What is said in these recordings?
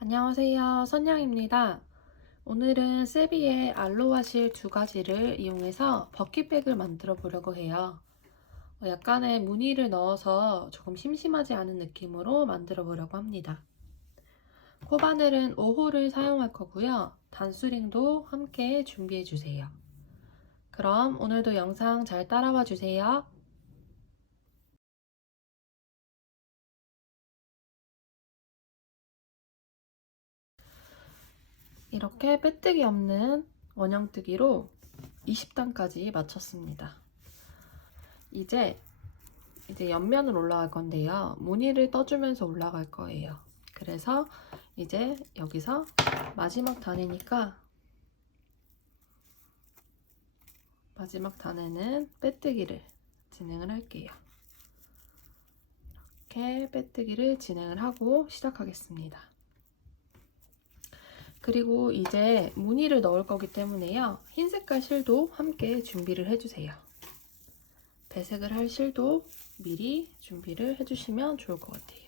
안녕하세요, 선영입니다. 오늘은 세비의 알로하 실 2가지를 이용해서 버킷백을 만들어 보려고 해요. 약간의 무늬를 넣어서 조금 심심하지 않은 느낌으로 만들어 보려고 합니다. 코바늘은 5호를 사용할 거고요. 단수링도 함께 준비해 주세요. 그럼 오늘도 영상 잘 따라와 주세요. 이렇게 빼뜨기 없는 원형뜨기로 20단까지 마쳤습니다. 이제 옆면을 올라갈 건데요. 무늬를 떠주면서 올라갈 거예요. 그래서 이제 여기서 마지막 단이니까 마지막 단에는 빼뜨기를 진행을 할게요. 이렇게 빼뜨기를 진행을 하고 시작하겠습니다. 그리고 이제 무늬를 넣을 거기 때문에요. 흰 색깔 실도 함께 준비를 해주세요. 배색을 할 실도 미리 준비를 해주시면 좋을 것 같아요.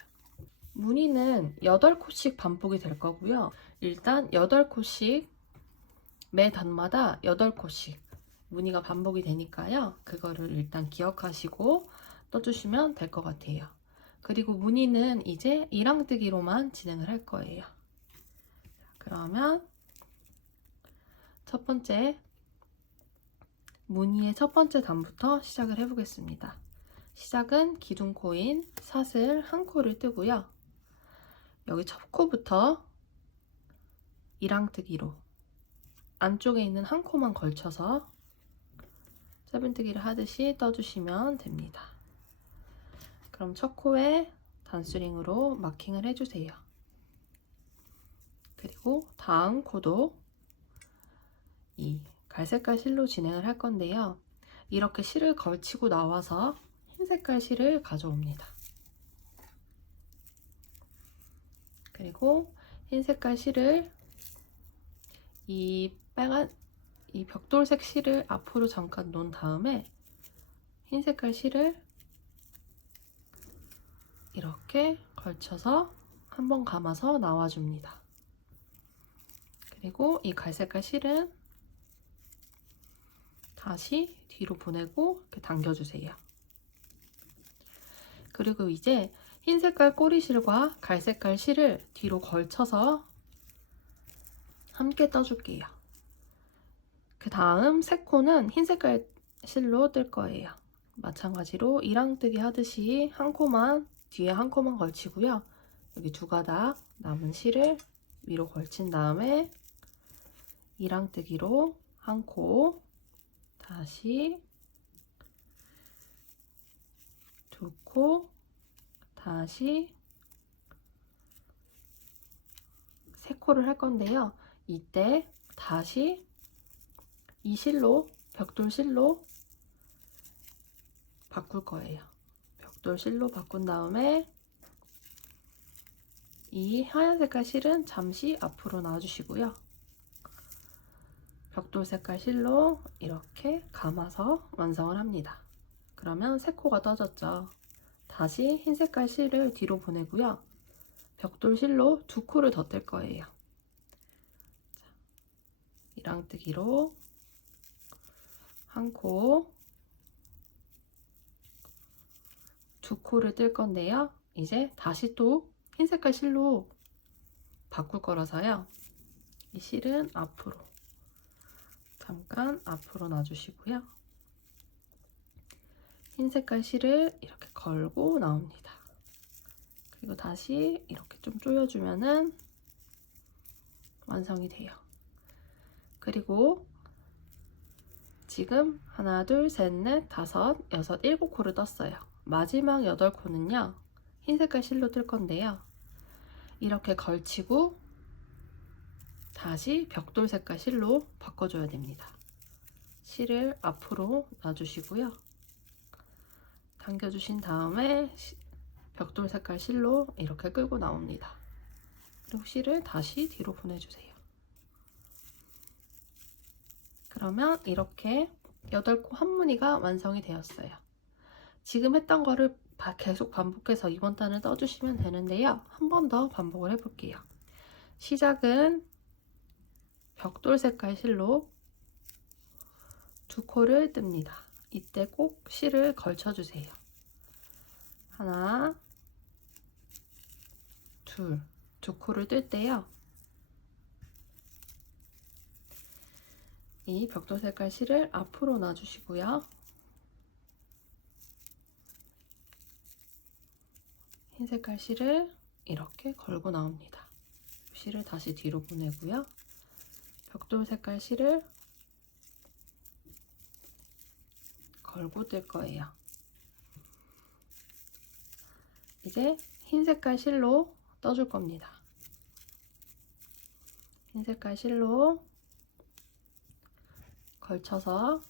무늬는 8코씩 반복이 될 거고요. 일단 8코씩 매 단마다 8코씩 무늬가 반복이 되니까요. 그거를 일단 기억하시고 떠주시면 될 것 같아요. 그리고 무늬는 이제 이랑뜨기로만 진행을 할 거예요. 그러면 첫 번째 무늬의 첫 번째 단부터 시작을 해보겠습니다. 시작은 기둥코인 사슬 한 코를 뜨고요. 여기 첫 코부터 이랑뜨기로 안쪽에 있는 한 코만 걸쳐서 짧은뜨기를 하듯이 떠주시면 됩니다. 그럼 첫 코에 단수링으로 마킹을 해주세요. 그리고 다음 코도 이 갈색깔 실로 진행을 할 건데요. 이렇게 실을 걸치고 나와서 흰색깔 실을 가져옵니다. 그리고 흰색깔 실을 이 벽돌색 실을 앞으로 잠깐 놓은 다음에 흰색깔 실을 이렇게 걸쳐서 한번 감아서 나와줍니다. 그리고 이 갈색깔 실은 다시 뒤로 보내고 이렇게 당겨주세요. 그리고 이제 흰색깔 꼬리실과 갈색깔 실을 뒤로 걸쳐서 함께 떠줄게요. 그 다음 세 코는 흰색깔 실로 뜰 거예요. 마찬가지로 이랑뜨기 하듯이 한 코만 뒤에 한 코만 걸치고요. 여기 두 가닥 남은 실을 위로 걸친 다음에 이랑뜨기로 한 코, 다시 두 코, 다시 세 코를 할 건데요. 이때 다시 이 실로 벽돌 실로 바꿀 거예요. 벽돌 실로 바꾼 다음에 이 하얀 색깔 실은 잠시 앞으로 놔주시고요. 벽돌 색깔 실로 이렇게 감아서 완성을 합니다. 그러면 세 코가 떠졌죠. 다시 흰 색깔 실을 뒤로 보내고요. 벽돌 실로 두 코를 더 뜰 거예요. 이랑뜨기로 한 코, 두 코를 뜰 건데요. 이제 다시 또 흰 색깔 실로 바꿀 거라서요. 이 실은 앞으로 잠깐 앞으로 놔주시고요. 흰 색깔 실을 이렇게 걸고 나옵니다. 그리고 다시 이렇게 좀 조여주면은 완성이 돼요. 그리고 지금 하나, 둘, 셋, 넷, 다섯, 여섯, 일곱 코를 떴어요. 마지막 8코는요. 흰 색깔 실로 뜰 건데요. 이렇게 걸치고 다시 벽돌 색깔 실로 바꿔줘야 됩니다. 실을 앞으로 놔주시고요. 당겨주신 다음에 벽돌 색깔 실로 이렇게 끌고 나옵니다. 그리고 실을 다시 뒤로 보내주세요. 그러면 이렇게 8코 한 무늬가 완성이 되었어요. 지금 했던 거를 계속 반복해서 이번 단을 떠주시면 되는데요. 한 번 더 반복을 해볼게요. 시작은 벽돌 색깔 실로 2코를 뜹니다. 이때 꼭 실을 걸쳐주세요. 하나, 둘, 2코를 뜰 때요. 이 벽돌 색깔 실을 앞으로 놔주시고요. 흰 색깔 실을 이렇게 걸고 나옵니다. 실을 다시 뒤로 보내고요. 벽돌 색깔 실을 걸고 뜰 거예요. 이제 흰 색깔 실로 떠줄 겁니다. 흰 색깔 실로 걸쳐서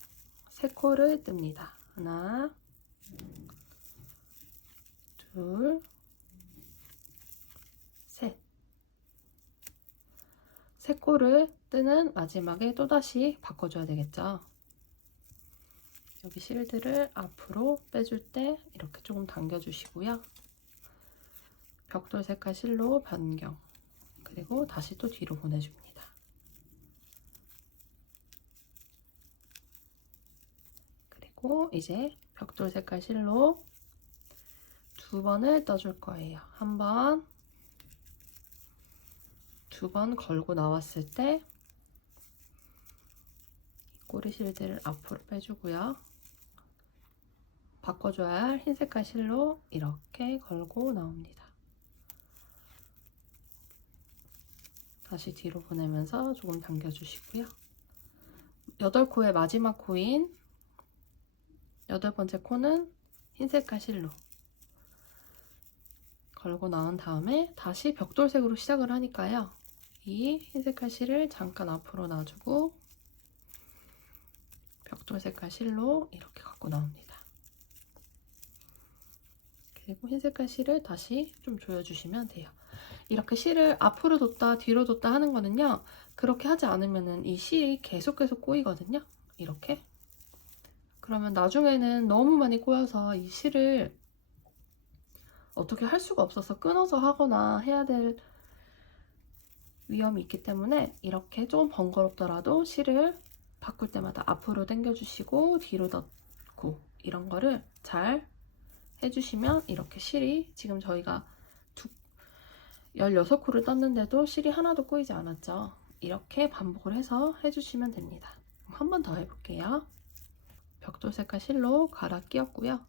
3코를 뜹니다. 하나, 둘, 셋. 3코를 뜨는 마지막에 또다시 바꿔줘야 되겠죠. 여기 실들을 앞으로 빼줄 때 이렇게 조금 당겨주시고요. 벽돌 색깔 실로 변경, 그리고 다시 또 뒤로 보내줍니다. 그리고 이제 벽돌 색깔 실로 2번을 떠줄 거예요. 한 번, 2번 걸고 나왔을 때 꼬리 실들을 앞으로 빼주고요. 바꿔줘야 할 흰 색깔 실로 이렇게 걸고 나옵니다. 다시 뒤로 보내면서 조금 당겨주시고요. 8코의 마지막 코인 8번째 코는 흰 색깔 실로 걸고 나온 다음에 다시 벽돌색으로 시작을 하니까요. 이 흰 색깔 실을 잠깐 앞으로 놔주고 벽돌 색깔 실로 이렇게 갖고 나옵니다. 그리고 흰 색깔 실을 다시 좀 조여주시면 돼요. 이렇게 실을 앞으로 뒀다 뒤로 뒀다 하는 거는요. 그렇게 하지 않으면 이 실이 계속 꼬이거든요. 이렇게. 그러면 나중에는 너무 많이 꼬여서 이 실을 어떻게 할 수가 없어서 끊어서 하거나 해야 될 위험이 있기 때문에 이렇게 좀 번거롭더라도 실을 바꿀 때마다 앞으로 당겨주시고 뒤로 넣고 이런 거를 잘 해주시면 이렇게 실이 지금 저희가 16코를 떴는데도 실이 하나도 꼬이지 않았죠. 이렇게 반복을 해서 해주시면 됩니다. 한 번 더 해볼게요. 벽돌 색깔 실로 갈아 끼웠고요.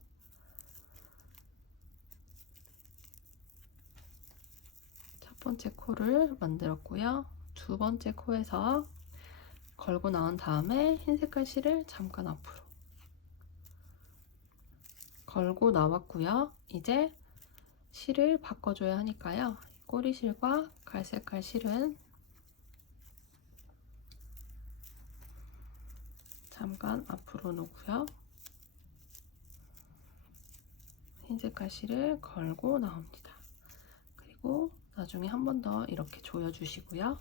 첫 번째 코를 만들었고요. 2번째 코에서 걸고 나온 다음에 흰 색깔 실을 잠깐 앞으로 걸고 나왔고요. 이제 실을 바꿔줘야 하니까요. 꼬리실과 갈색깔 실은 잠깐 앞으로 놓고요. 흰 색깔 실을 걸고 나옵니다. 그리고 나중에 한 번 더 이렇게 조여주시고요.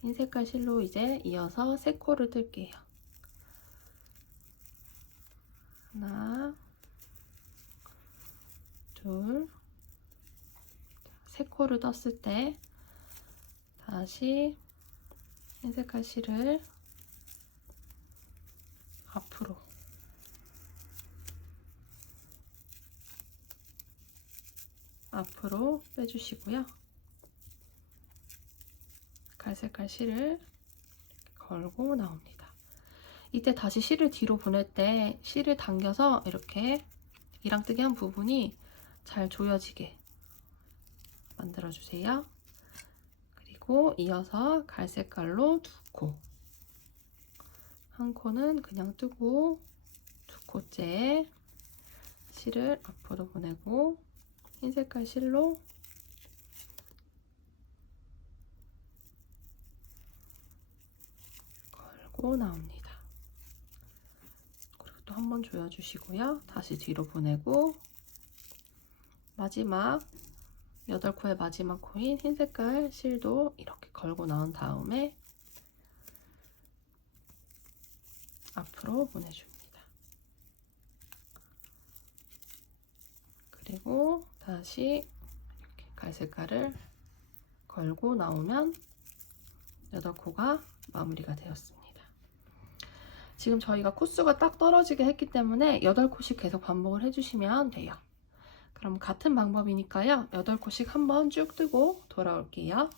흰 색깔 실로 이제 이어서 3코를 뜰게요. 하나, 둘, 3코를 떴을 때 다시 흰 색깔 실을 앞으로 빼주시고요. 갈색깔 실을 걸고 나옵니다. 이때 다시 실을 뒤로 보낼 때 실을 당겨서 이렇게 이랑뜨기 한 부분이 잘 조여지게 만들어주세요. 그리고 이어서 갈색깔로 2코, 한 코는 그냥 뜨고 2코째 실을 앞으로 보내고 흰 색깔 실로 걸고 나옵니다. 그리고 또 한 번 조여주시고요. 다시 뒤로 보내고 마지막 8코의 마지막 코인 흰 색깔 실도 이렇게 걸고 나온 다음에 앞으로 보내줍니다. 그리고 다시 이렇게 갈색깔을 걸고 나오면 8코가 마무리가 되었습니다. 지금 저희가 코수가 딱 떨어지게 했기 때문에 8코씩 계속 반복을 해주시면 돼요. 그럼 같은 방법이니까요. 8코씩 한번 쭉 뜨고 돌아올게요.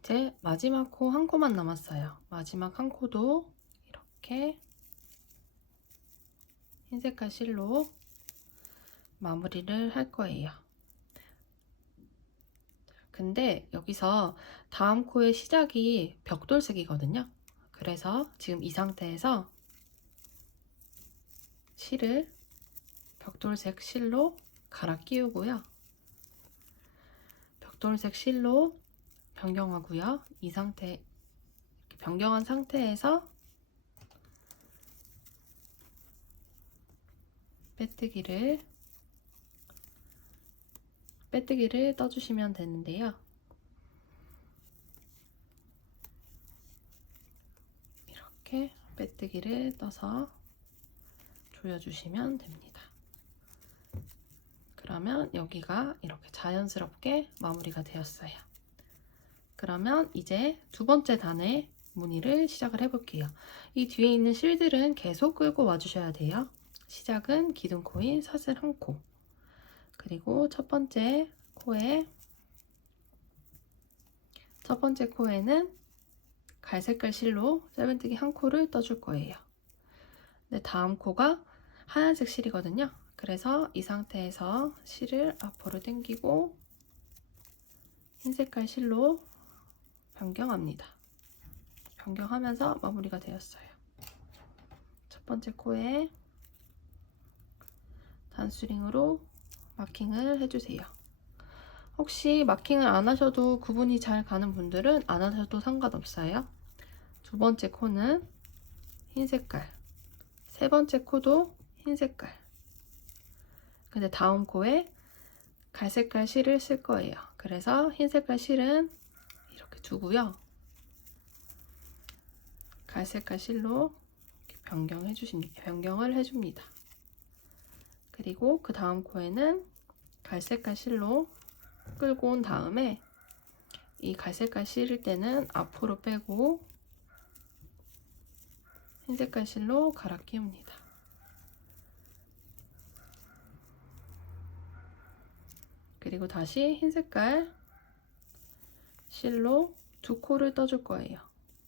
이제 마지막 코 한 코만 남았어요. 마지막 한 코도 이렇게 흰 색깔 실로 마무리를 할 거예요. 근데 여기서 다음 코의 시작이 벽돌색이거든요. 그래서 지금 이 상태에서 실을 벽돌색 실로 갈아 끼우고요. 벽돌색 실로 변경하고요. 이 상태, 이렇게 변경한 상태에서 빼뜨기를 떠주시면 되는데요. 이렇게 빼뜨기를 떠서 조여주시면 됩니다. 그러면 여기가 이렇게 자연스럽게 마무리가 되었어요. 그러면 이제 두 번째 단의 무늬를 시작을 해볼게요. 이 뒤에 있는 실들은 계속 끌고 와주셔야 돼요. 시작은 기둥코인 사슬 1코, 그리고 첫 번째 코에는 갈색깔 실로 짧은뜨기 1코를 떠줄 거예요. 근데 다음 코가 하얀색 실이거든요. 그래서 이 상태에서 실을 앞으로 당기고 흰색깔 실로 변경합니다. 변경하면서 마무리가 되었어요. 첫 번째 코에 단수링으로 마킹을 해주세요. 혹시 마킹을 안 하셔도 구분이 잘 가는 분들은 안 하셔도 상관없어요. 두 번째 코는 흰 색깔, 세 번째 코도 흰 색깔. 근데 다음 코에 갈색깔 실을 쓸 거예요. 그래서 흰 색깔 실은 이렇게 두고요. 갈색깔 실로 변경을 해줍니다. 그리고 그 다음 코에는 갈색깔 실로 끌고 온 다음에 이 갈색깔 실을 때는 앞으로 빼고 흰색깔 실로 갈아 끼웁니다. 그리고 다시 흰색깔 실로 두 코를 떠줄 거예요.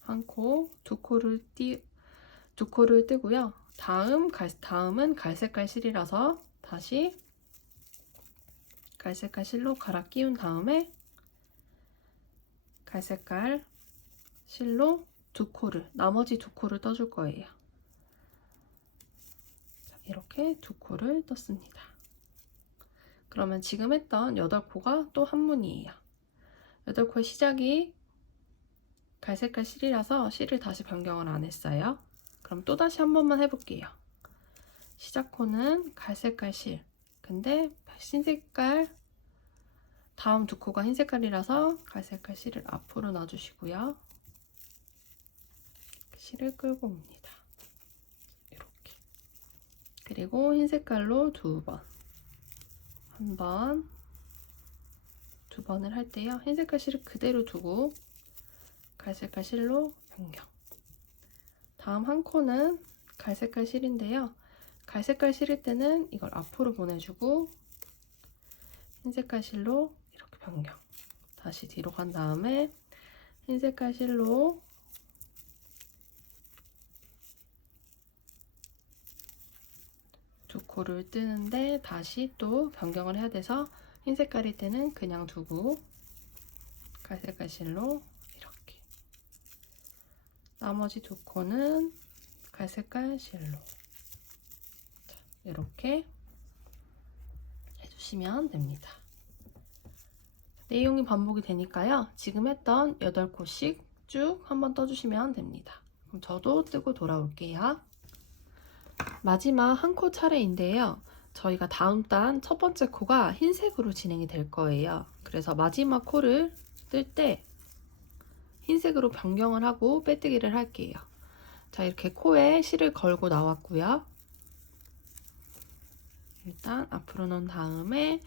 한 코, 두 코를 뜨고요. 다음은 갈색깔 실이라서 다시 갈색깔 실로 갈아 끼운 다음에 갈색깔 실로 나머지 두 코를 떠줄 거예요. 이렇게 두 코를 떴습니다. 그러면 지금 했던 8코가 또 한 무늬예요. 8코의 시작이 갈색깔 실이라서 실을 다시 변경을 안 했어요. 그럼 또 다시 한 번만 해볼게요. 시작 코는 갈색깔 실, 근데 흰색깔, 다음 두 코가 흰색깔이라서 갈색깔 실을 앞으로 놔주시고요. 실을 끌고 옵니다. 이렇게. 그리고 흰색깔로 한 번, 두 번을 할 때요. 흰색깔 실을 그대로 두고 갈색깔 실로 변경. 다음 한 코는 갈색깔 실인데요. 갈색깔 실일 때는 이걸 앞으로 보내주고 흰색깔 실로 이렇게 변경. 다시 뒤로 간 다음에 흰색깔 실로 두 코를 뜨는데 다시 또 변경을 해야 돼서 흰색깔일 때는 그냥 두고 갈색깔 실로 이렇게. 나머지 두 코는 갈색깔 실로. 자, 이렇게 해주시면 됩니다. 내용이 반복이 되니까요. 지금 했던 8코씩 쭉 한번 떠주시면 됩니다. 그럼 저도 뜨고 돌아올게요. 마지막 한 코 차례인데요. 저희가 다음 단 첫 번째 코가 흰색으로 진행이 될 거예요. 그래서 마지막 코를 뜰 때 흰색으로 변경을 하고 빼뜨기를 할게요. 자, 이렇게 코에 실을 걸고 나왔고요. 일단 앞으로 넣은 다음에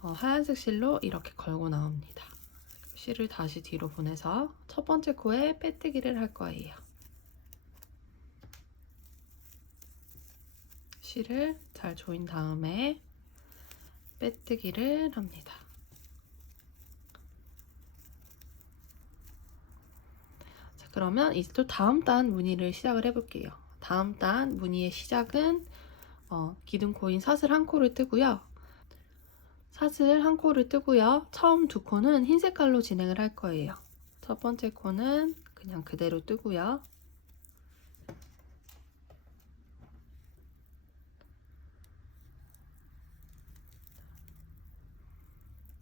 하얀색 실로 이렇게 걸고 나옵니다. 실을 다시 뒤로 보내서 첫 번째 코에 빼뜨기를 할 거예요. 실을 잘 조인 다음에 빼뜨기를 합니다. 자, 그러면 이제 또 다음 단 무늬를 시작을 해볼게요. 다음 단 무늬의 시작은 기둥코인 사슬 한 코를 뜨고요. 사슬 한 코를 뜨고요. 처음 두 코는 흰 색깔로 진행을 할 거예요. 첫 번째 코는 그냥 그대로 뜨고요.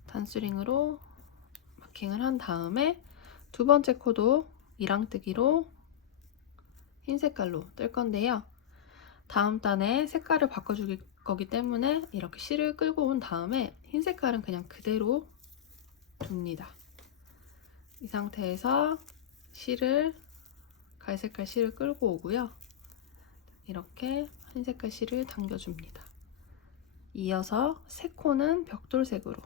단수링으로 마킹을 한 다음에 두 번째 코도 이랑뜨기로 흰 색깔로 뜰 건데요. 다음 단에 색깔을 바꿔줄 거기 때문에 이렇게 실을 끌고 온 다음에 흰 색깔은 그냥 그대로 둡니다. 이 상태에서 갈색깔 실을 끌고 오고요. 이렇게 흰색깔 실을 당겨줍니다. 이어서 세 코는 벽돌색으로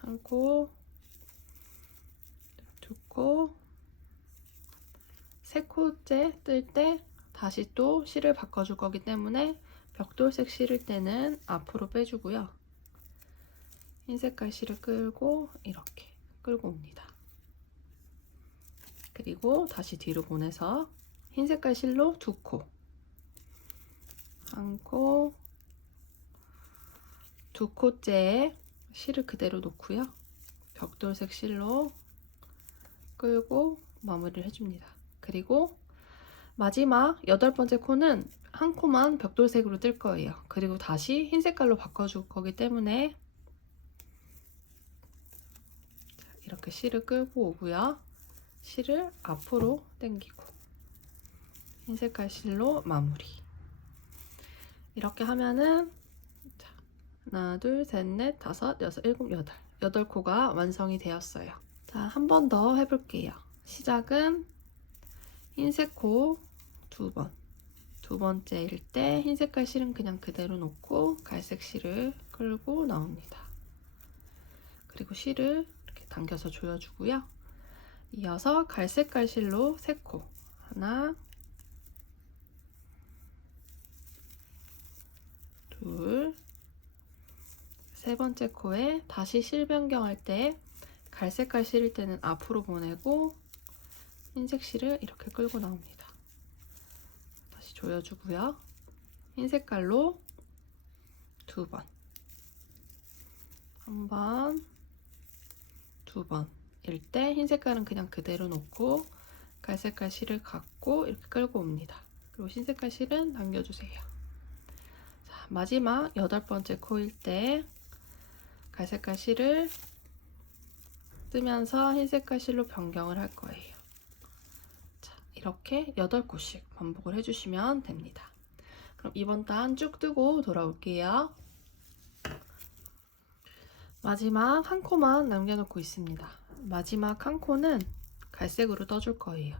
한 코, 두 코, 세 코째 뜰 때 다시 또 실을 바꿔줄 거기 때문에 벽돌색 실을 때는 앞으로 빼주고요. 흰색깔 실을 끌고 이렇게 끌고 옵니다. 그리고 다시 뒤로 보내서 흰색깔 실로 두 코, 한 코, 두 코째에 실을 그대로 놓고요. 벽돌색 실로 끌고 마무리를 해줍니다. 그리고 마지막 8번째 코는 한 코만 벽돌색으로 뜰 거예요. 그리고 다시 흰 색깔로 바꿔줄 거기 때문에 이렇게 실을 끌고 오고요. 실을 앞으로 당기고 흰 색깔 실로 마무리. 이렇게 하면은 하나, 둘, 셋, 넷, 다섯, 여섯, 일곱, 여덟. 8코가 완성이 되었어요. 자, 한 번 더 해볼게요. 시작은 흰색 코 2번. 두 번째일 때 흰색깔 실은 그냥 그대로 놓고 갈색 실을 끌고 나옵니다. 그리고 실을 이렇게 당겨서 조여주고요. 이어서 갈색깔 실로 3코. 하나, 둘, 세 번째 코에 다시 실 변경할 때 갈색깔 실일 때는 앞으로 보내고 흰색 실을 이렇게 끌고 나옵니다. 다시 조여주고요. 흰 색깔로 2번, 한 번, 2번일 때 흰 색깔은 그냥 그대로 놓고 갈색깔 실을 갖고 이렇게 끌고 옵니다. 그리고 흰 색깔 실은 당겨주세요. 자, 마지막 8번째 코일 때 갈색깔 실을 뜨면서 흰색깔 실로 변경을 할 거예요. 자, 이렇게 8코씩 반복을 해주시면 됩니다. 그럼 이번 단 쭉 뜨고 돌아올게요. 마지막 한 코만 남겨놓고 있습니다. 마지막 한 코는 갈색으로 떠줄 거예요.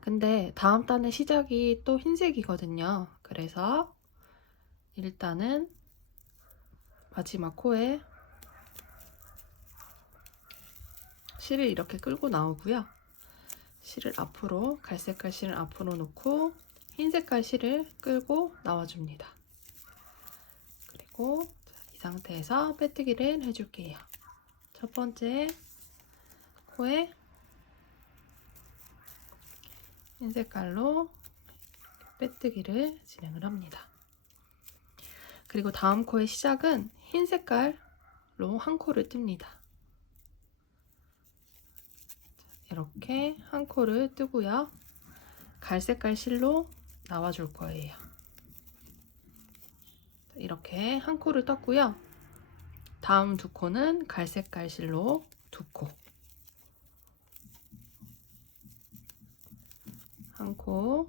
근데 다음 단의 시작이 또 흰색이거든요. 그래서 일단은 마지막 코에 실을 이렇게 끌고 나오고요. 실을 앞으로, 갈색깔 실을 앞으로 놓고 흰색깔 실을 끌고 나와줍니다. 그리고 이 상태에서 빼뜨기를 해줄게요. 첫 번째 코에 흰색깔로 빼뜨기를 진행을 합니다. 그리고 다음 코의 시작은 흰색깔로 한 코를 뜹니다. 이렇게 한 코를 뜨고요. 갈색깔 실로 나와줄 거예요. 이렇게 한 코를 떴고요. 다음 두 코는 갈색깔 실로 2코, 한 코,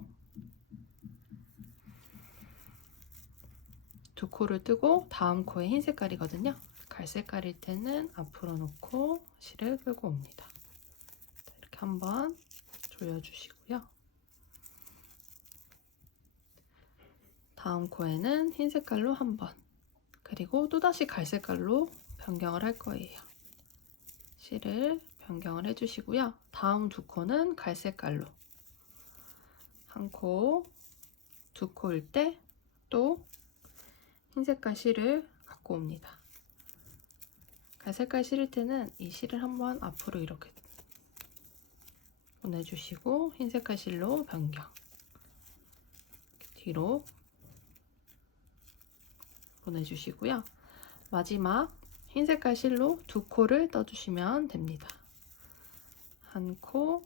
두 코를 뜨고 다음 코에 흰 색깔이거든요. 갈색깔일 때는 앞으로 놓고 실을 끌고 옵니다. 이렇게 한번 조여주시고요. 다음 코에는 흰 색깔로 한 번, 그리고 또다시 갈색깔로 변경을 할 거예요. 실을 변경을 해주시고요. 다음 두 코는 갈색깔로 한 코, 두 코일 때 또 흰색깔 실을 갖고 옵니다. 갈색깔 실일 때는 이 실을 한번 앞으로 이렇게 보내주시고 흰색깔 실로 변경, 뒤로 보내주시고요. 마지막 흰색깔 실로 두 코를 떠주시면 됩니다. 한 코,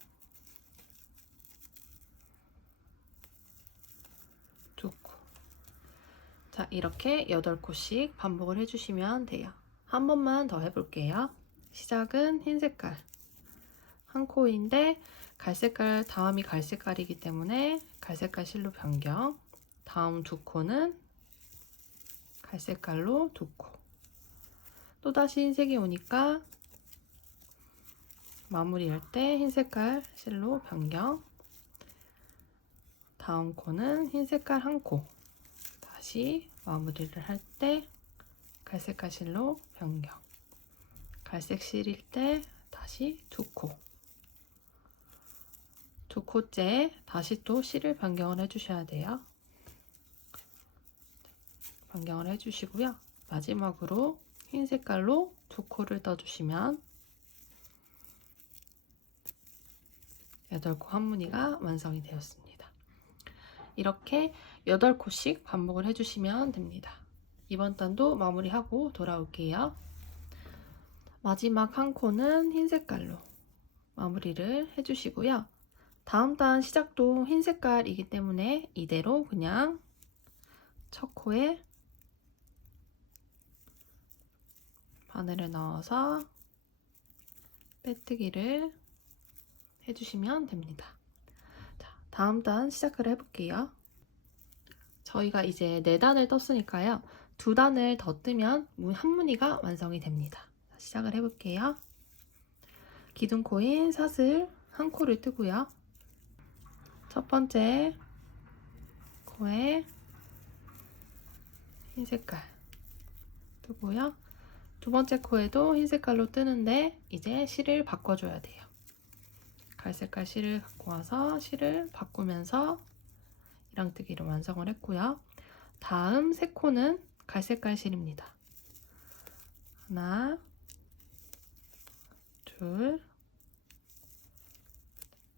두 코. 자, 이렇게 8코씩 반복을 해주시면 돼요. 한 번만 더 해볼게요. 시작은 흰색깔 한 코인데 갈색깔, 다음이 갈색깔이기 때문에 갈색깔 실로 변경. 다음 두 코는 갈색깔로 두 코. 또다시 흰색이 오니까 마무리할 때 흰색깔 실로 변경. 다음 코는 흰색깔 한 코. 다시 마무리를 할 때 갈색깔 실로 변경. 갈색 실일 때 다시 두 코. 두 코째 다시 또 실을 변경을 해주셔야 돼요. 변경을 해주시고요. 마지막으로 흰 색깔로 두 코를 떠주시면 8코 한 무늬가 완성이 되었습니다. 이렇게 8코씩 반복을 해주시면 됩니다. 이번 단도 마무리하고 돌아올게요. 마지막 한 코는 흰 색깔로 마무리를 해주시고요. 다음 단 시작도 흰 색깔이기 때문에 이대로 그냥 첫 코에 바늘을 넣어서 빼뜨기를 해주시면 됩니다. 자, 다음 단 시작을 해볼게요. 저희가 이제 4단을 떴으니까요. 2단을 더 뜨면 한 무늬가 완성이 됩니다. 시작을 해볼게요. 기둥코인 사슬 한 코를 뜨고요. 첫 번째 코에 흰 색깔 뜨고요. 두 번째 코에도 흰 색깔로 뜨는데 이제 실을 바꿔줘야 돼요. 갈색깔 실을 갖고 와서 실을 바꾸면서 이랑뜨기를 완성을 했고요. 다음 세 코는 갈색깔 실입니다. 하나, 둘,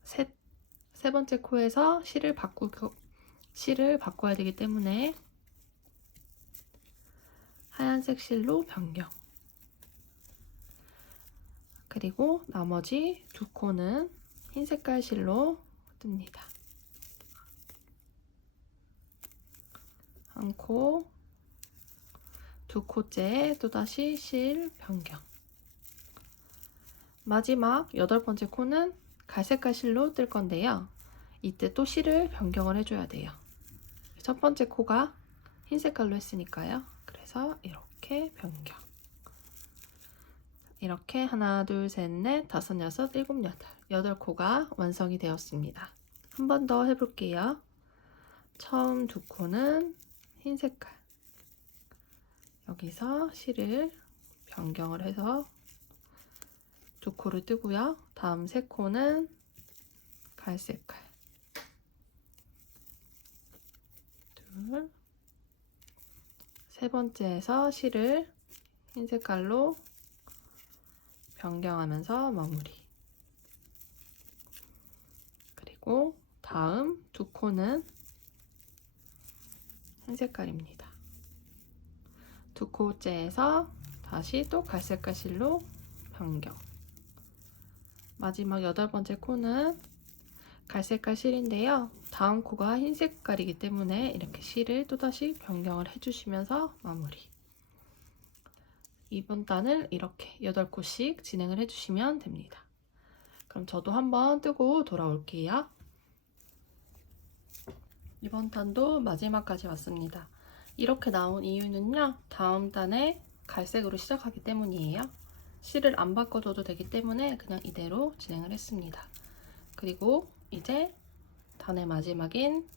셋. 세 번째 코에서 실을 바꿔야 되기 때문에 하얀색 실로 변경. 그리고 나머지 두 코는 흰 색깔 실로 뜹니다. 한 코, 두 코째 또다시 실 변경. 마지막 8번째 코는 갈색깔 실로 뜰 건데요. 이때 또 실을 변경을 해줘야 돼요. 첫 번째 코가 흰 색깔로 했으니까요. 그래서 이렇게 변경. 이렇게 하나, 둘, 셋, 넷, 다섯, 여섯, 일곱, 여덟. 8코가 완성이 되었습니다. 한 번 더 해볼게요. 처음 두 코는 흰 색깔. 여기서 실을 변경을 해서 두 코를 뜨고요. 다음 세 코는 갈색깔. 둘. 세 번째에서 실을 흰 색깔로 변경하면서 마무리. 그리고 다음 두 코는 흰 색깔입니다. 두 코째에서 다시 또 갈색깔 실로 변경. 마지막 8번째 코는 갈색깔 실인데요. 다음 코가 흰 색깔이기 때문에 이렇게 실을 또다시 변경을 해주시면서 마무리. 이번 단을 이렇게 8코씩 진행을 해주시면 됩니다. 그럼 저도 한번 뜨고 돌아올게요. 이번 단도 마지막까지 왔습니다. 이렇게 나온 이유는요, 다음 단에 갈색으로 시작하기 때문이에요. 실을 안 바꿔줘도 되기 때문에 그냥 이대로 진행을 했습니다. 그리고 이제 단의 마지막인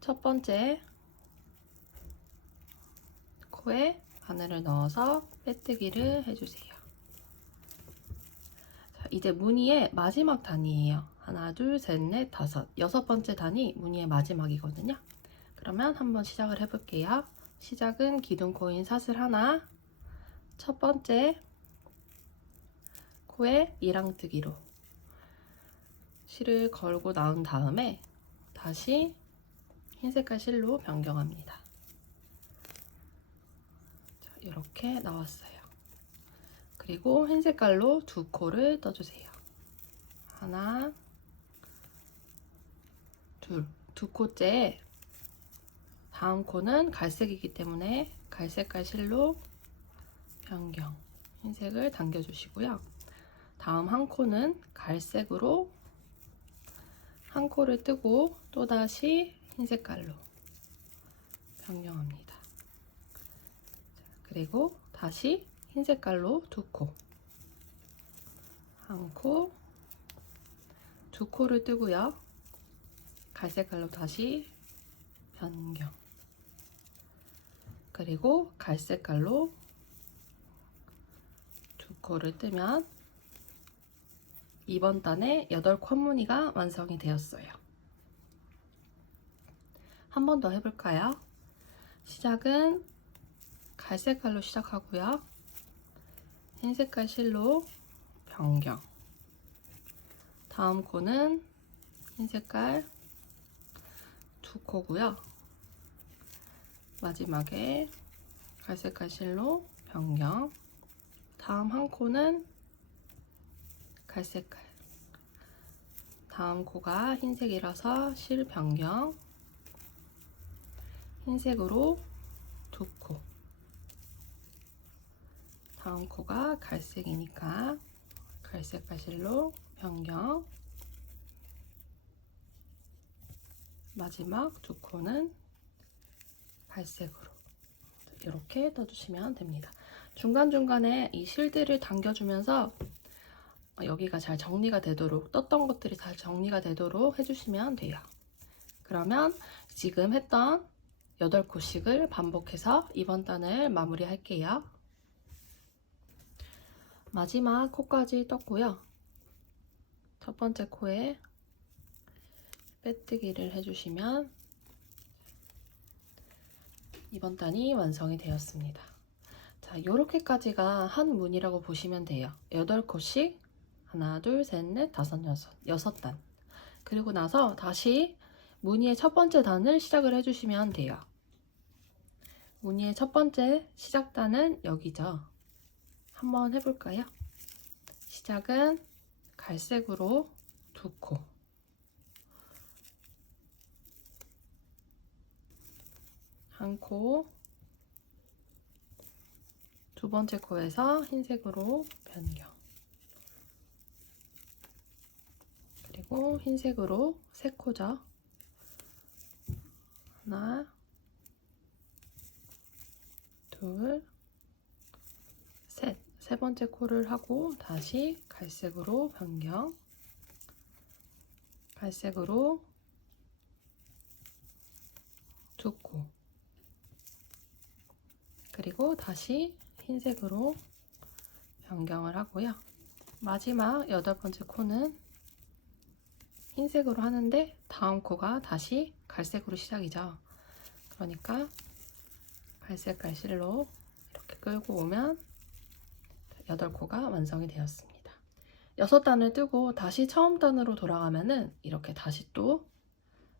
첫 번째 코에 바늘을 넣어서 빼뜨기를 해주세요. 자, 이제 무늬의 마지막 단이에요. 하나, 둘, 셋, 넷, 다섯. 여섯 번째 단이 무늬의 마지막이거든요. 그러면 한번 시작을 해볼게요. 시작은 기둥코인 사슬 하나, 첫 번째 코에 이랑뜨기로 실을 걸고 나온 다음에 다시 흰 색깔 실로 변경합니다. 자, 이렇게 나왔어요. 그리고 흰 색깔로 두 코를 떠주세요. 하나, 둘. 두 코째 다음 코는 갈색이기 때문에 갈색깔 실로 변경. 흰색을 당겨주시고요. 다음 한 코는 갈색으로 한 코를 뜨고 또다시 흰 색깔로 변경합니다. 그리고 다시 흰 색깔로 두 코. 한 코, 두 코를 뜨고요. 갈색깔로 다시 변경. 그리고 갈색깔로 두 코를 뜨면 이번 단의 8코 무늬가 완성이 되었어요. 한 번 더 해볼까요? 시작은 갈색깔로 시작하고요. 흰 색깔 실로 변경. 다음 코는 흰 색깔 두 코고요. 마지막에 갈색깔 실로 변경. 다음 한 코는 갈색깔. 다음 코가 흰색이라서 실 변경. 흰색으로 두 코. 다음 코가 갈색이니까 갈색깔 실로 변경. 마지막 두 코는 갈색으로 이렇게 떠주시면 됩니다. 중간중간에 이 실들을 당겨주면서 여기가 잘 정리가 되도록, 떴던 것들이 잘 정리가 되도록 해주시면 돼요. 그러면 지금 했던 8코씩을 반복해서 이번 단을 마무리 할게요. 마지막 코까지 떴고요. 첫 번째 코에 빼뜨기를 해주시면 이번 단이 완성이 되었습니다. 자, 이렇게까지가 한 무늬라고 보시면 돼요. 8코씩 하나, 둘, 셋, 넷, 다섯, 여섯 단. 그리고 나서 다시 무늬의 첫 번째 단을 시작을 해주시면 돼요. 무늬의 첫 번째 시작단은 여기죠. 한번 해볼까요? 시작은 갈색으로 두 코. 한 코. 두 번째 코에서 흰색으로 변경. 그리고 흰색으로 세 코죠. 하나, 둘, 셋. 세 번째 코를 하고 다시 갈색으로 변경. 갈색으로 두 코. 그리고 다시 흰색으로 변경을 하고요. 마지막 8번째 코는 흰색으로 하는데 다음 코가 다시 갈색으로 시작이죠. 그러니까 갈색깔 실로 이렇게 끌고 오면 8코가 완성이 되었습니다. 6단을 뜨고 다시 처음 단으로 돌아가면은 이렇게 다시 또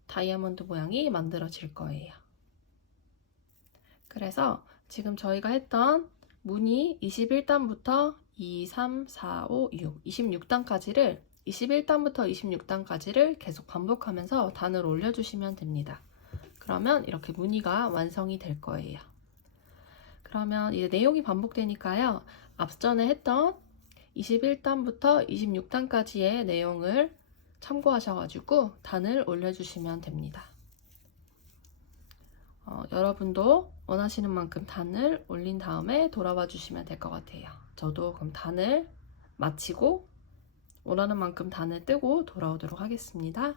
다이아몬드 모양이 만들어질 거예요. 그래서 지금 저희가 했던 무늬 21단부터 2, 3, 4, 5, 6, 26단까지를 21단부터 26단까지를 계속 반복하면서 단을 올려주시면 됩니다. 그러면 이렇게 무늬가 완성이 될 거예요. 그러면 이제 내용이 반복되니까요. 앞전에 했던 21단부터 26단까지의 내용을 참고하셔가지고 단을 올려주시면 됩니다. 여러분도 원하시는 만큼 단을 올린 다음에 돌아와 주시면 될 것 같아요. 저도 그럼 단을 마치고 원하는 만큼 단을 뜨고 돌아오도록 하겠습니다.